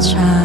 찾아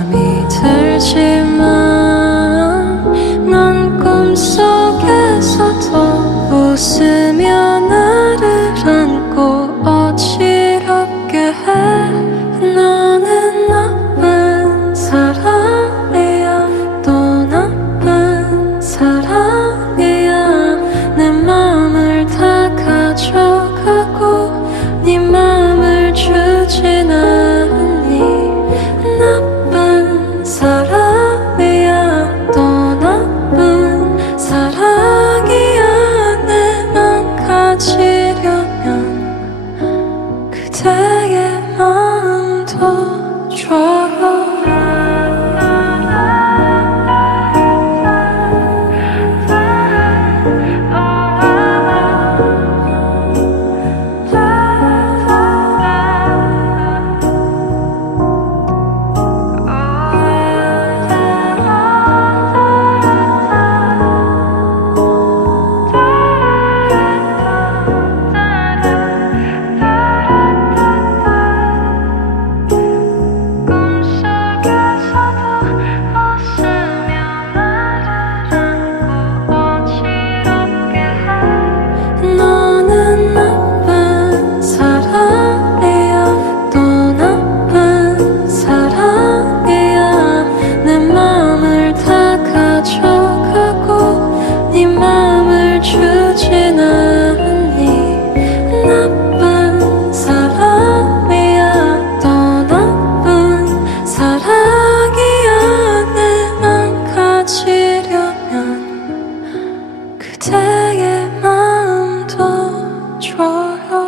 说好